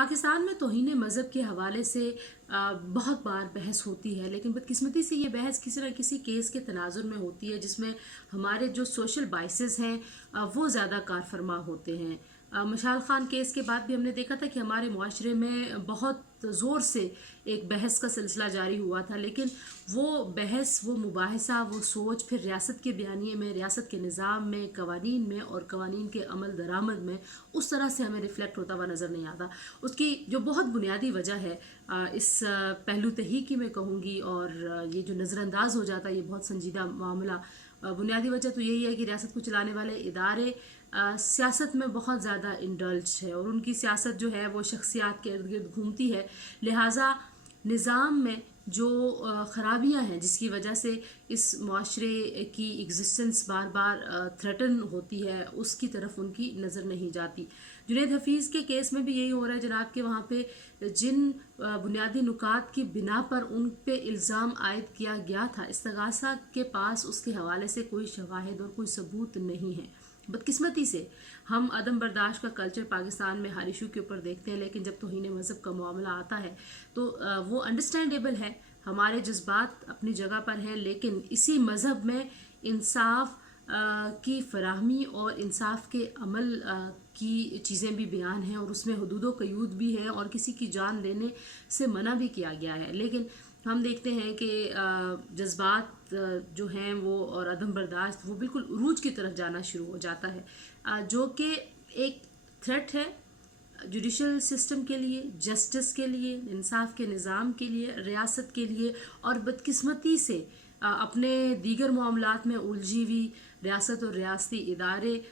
पाकिस्तान में तौहीन मज़हब के हवाले से बहुत बार बहस होती है, लेकिन बदकिस्मती से ये बहस किसी न किसी केस के तनाजुर में होती है जिसमें हमारे जो सोशल बाइसेस हैं वो ज़्यादा कार फरमा होते हैं। मशाल ख़ान केस के बाद भी हमने देखा था कि हमारे मुआशरे में बहुत ज़ोर से एक बहस का सिलसिला जारी हुआ था, लेकिन वो बहस, वो मुबाहिसा, वो सोच फिर रियासत के बयानिए में, रियासत के निज़ाम में, कवानीन में और कवानीन के अमल दरामद में उस तरह से हमें रिफ्लेक्ट होता हुआ नज़र नहीं आता। उसकी जो बहुत बुनियादी वजह है, इस पहलू तही की मैं कहूँगी, और ये जो नज़रअंदाज हो जाता है ये बहुत संजीदा मामला, बुनियादी वजह तो यही है कि रियासत को चलाने वाले इदारे सियासत में बहुत ज़्यादा इंडल्ज है और उनकी सियासत जो है वो शख्सियात के इर्द गिर्द घूमती है। लिहाजा निज़ाम में जो ख़राबियाँ हैं जिसकी वजह से इस माशरे की एग्जिस्टेंस बार बार थ्रेटन होती है, उसकी तरफ उनकी नज़र नहीं जाती। जुनैद हफीज़ के केस में भी यही हो रहा है जनाब के वहाँ पे जिन बुनियादी नुकात की बिना पर उन पे इल्ज़ाम आयद किया गया था, इस्तगासा के पास उसके हवाले से कोई शवाहिद और कोई सबूत नहीं है। बदकिस्मती से हम अदम बर्दाश्त का कल्चर पाकिस्तान में हर इशू के ऊपर देखते हैं, लेकिन जब तौहीन मज़हब का मामला आता है तो वो अंडरस्टैंडेबल है, हमारे जज्बात अपनी जगह पर हैं, लेकिन इसी मज़हब में इंसाफ की फराहमी और इंसाफ के अमल की चीज़ें भी बयान हैं और उसमें हुदूद क़यूद भी है और किसी की जान लेने से मना भी किया गया है। लेकिन हम देखते हैं कि जज्बात जो हैं वो और अदम बर्दाश्त वो बिल्कुल उरूज की तरफ जाना शुरू हो जाता है, जो कि एक थ्रेट है जुडिशल सिस्टम के लिए, जस्टिस के लिए, इंसाफ के निज़ाम के लिए, रियासत के लिए। और बदकिस्मती से अपने दीगर मामलात में उलझी हुई रियासत और रियासती इदारे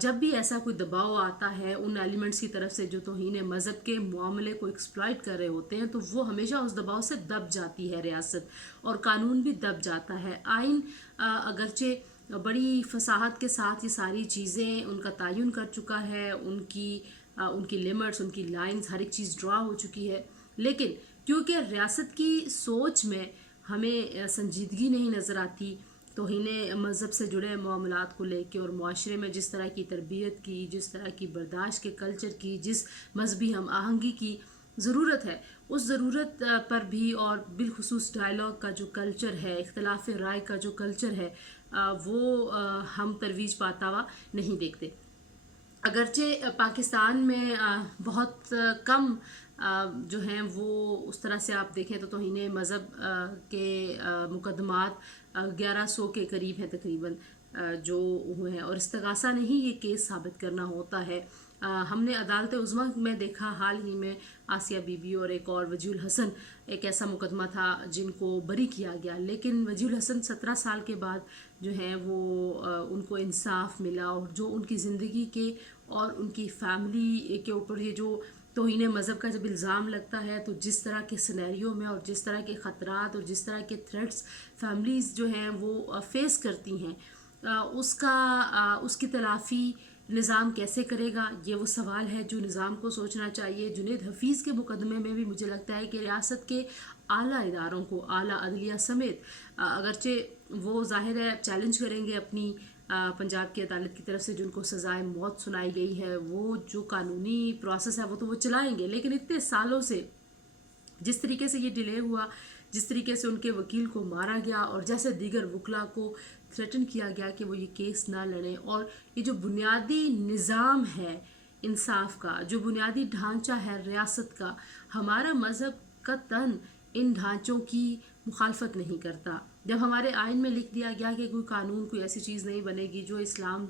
जब भी ऐसा कोई दबाव आता है उन एलिमेंट्स की तरफ से जो तौहीन मज़हब के मामले को एक्सप्लॉइट कर रहे होते हैं, तो वो हमेशा उस दबाव से दब जाती है रियासत, और कानून भी दब जाता है। आइन अगरचे बड़ी फसाहत के साथ ये सारी चीज़ें उनका तयन कर चुका है, उनकी लिमिट्स, उनकी लाइंस, हर एक चीज़ ड्रा हो चुकी है, लेकिन क्योंकि रियासत की सोच में हमें संजीदगी नहीं नज़र आती तौहीन मज़हब से जुड़े मामलात को लेके, और मुआशरे में जिस तरह की तरबियत की, जिस तरह की बर्दाश्त के कल्चर की, जिस मजहबी हम आहंगी की ज़रूरत है, उस ज़रूरत पर भी, और बिलखुसूस डायलॉग का जो कल्चर है, इख्तलाफ राय का जो कल्चर है, वो हम तरवीज पाता हुआ नहीं देखते। अगरचे पाकिस्तान में बहुत कम जो हैं वो उस तरह से आप देखें तो तौहीन मज़हब के मुकदमात 1100 के करीब हैं तकरीबन जो हुए हैं, और इस्तगासा ने ही ये केस साबित करना होता है। हमने अदालत उज़्मा में देखा हाल ही में आसिया बीबी और एक और वजीउल हसन, एक ऐसा मुकदमा था जिनको बरी किया गया, लेकिन वजीउल हसन 17 साल के बाद जो हैं वो उनको इंसाफ मिला, और जो उनकी ज़िंदगी के और उनकी फैमिली के ऊपर ये जो तौहीन मज़हब का जब इल्ज़ाम लगता है तो जिस तरह के सिनेरियो में और जिस तरह के ख़तरात और जिस तरह के थ्रेट्स फैमिलीज़ जो हैं वो फेस करती हैं, उसकी तलाफ़ी निज़ाम कैसे करेगा, ये वो सवाल है जो निज़ाम को सोचना चाहिए। जुनैद हफीज़ के मुकदमे में भी मुझे लगता है कि रियासत के आला इदारों को, आला अदलिया समेत, अगरचे वो ज़ाहिर है चैलेंज करेंगे अपनी पंजाब की अदालत की तरफ से जिनको सज़ाए मौत सुनाई गई है, वो जो कानूनी प्रोसेस है वो तो वो चलाएंगे, लेकिन इतने सालों से जिस तरीके से ये डिले हुआ, जिस तरीके से उनके वकील को मारा गया और जैसे दीगर वकला को थ्रेटन किया गया कि वो ये केस ना लड़ें, और ये जो बुनियादी निज़ाम है इंसाफ का, जो बुनियादी ढांचा है रियासत का, हमारा मज़हब का तन इन ढांचों की मुखालफत नहीं करता। जब हमारे आइन में लिख दिया गया कि कोई कानून, कोई ऐसी चीज़ नहीं बनेगी जो इस्लाम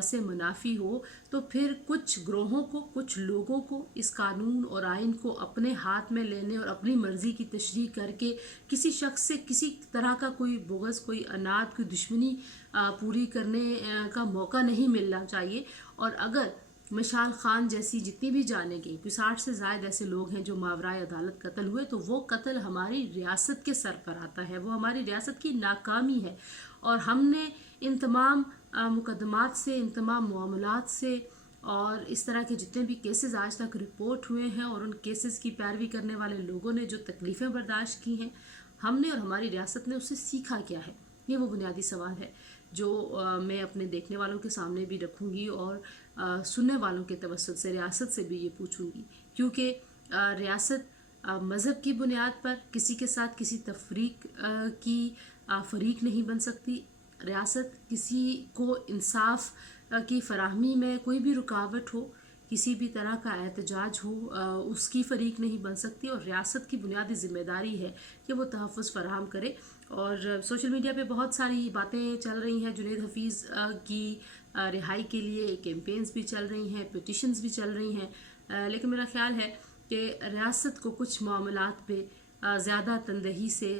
से मुनाफी हो, तो फिर कुछ ग्रोहों को, कुछ लोगों को इस कानून और आइन को अपने हाथ में लेने और अपनी मर्ज़ी की तशरीह करके किसी शख्स से किसी तरह का कोई बुग़्ज़, कोई अनाद, कोई दुश्मनी पूरी करने का मौका नहीं मिलना चाहिए। और अगर मशाल ख़ान जैसी जितनी भी जाने गई, कोई 60 से ज़ायद ऐसे लोग हैं जो मावराए अदालत कत्ल हुए, तो वो कत्ल हमारी रियासत के सर पर आता है, वो हमारी रियासत की नाकामी है। और हमने इन तमाम मुकदमात से, इन तमाम मामलात से और इस तरह के जितने भी केसेस आज तक रिपोर्ट हुए हैं और उन केसेस की पैरवी करने वाले लोगों ने जो तकलीफ़ें बर्दाश्त की हैं, हमने और हमारी रियासत ने उससे सीखा क्या है? ये वो बुनियादी सवाल है जो मैं अपने देखने वालों के सामने भी रखूँगी और सुनने वालों के तवज्जुह से रियासत से भी ये पूछूँगी کیونکہ ریاست مذہب کی بنیاد پر کسی کے ساتھ کسی تفریق کی فریق نہیں بن سکتی. ریاست کسی کو انصاف کی فراہمی میں کوئی بھی رکاوٹ ہو، کسی بھی طرح کا احتجاج ہو، اس کی فریق نہیں بن سکتی. اور ریاست کی بنیادی ذمہ داری ہے کہ وہ تحفظ فراہم کرے. اور سوشل میڈیا پہ بہت ساری باتیں چل رہی ہیں. جنید حفیظ کی رہائی کے لیے کیمپینز بھی چل رہی ہیں، پٹیشنز بھی چل رہی ہیں، لیکن میرا خیال ہے کہ ریاست کو کچھ معاملات پہ زیادہ تندہی سے،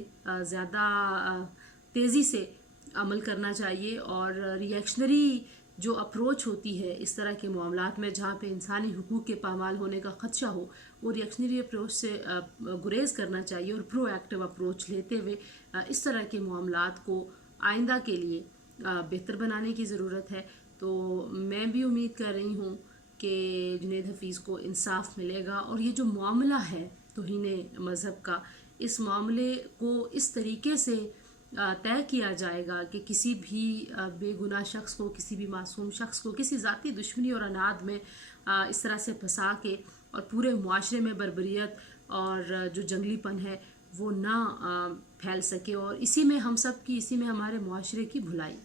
زیادہ تیزی سے عمل کرنا چاہیے. اور ریئیکشنری جو اپروچ ہوتی ہے اس طرح کے معاملات میں جہاں پہ انسانی حقوق کے پامال ہونے کا خدشہ ہو، وہ ریئیکشنری اپروچ سے گریز کرنا چاہیے اور پرو ایکٹیو اپروچ لیتے ہوئے اس طرح کے معاملات کو آئندہ کے لیے بہتر بنانے کی ضرورت ہے. تو میں بھی امید کر رہی ہوں کہ جنید حفیظ کو انصاف ملے گا. اور یہ جو معاملہ ہے توہین مذہب کا، اس معاملے کو اس طریقے سے طے کیا جائے گا کہ کسی بھی بے گناہ شخص کو، کسی بھی معصوم شخص کو کسی ذاتی دشمنی اور اناد میں اس طرح سے پھنسا کے اور پورے معاشرے میں بربریت اور جو جنگلی پن ہے وہ نہ پھیل سکے. اور اسی میں ہم سب کی، اسی میں ہمارے معاشرے کی بھلائی.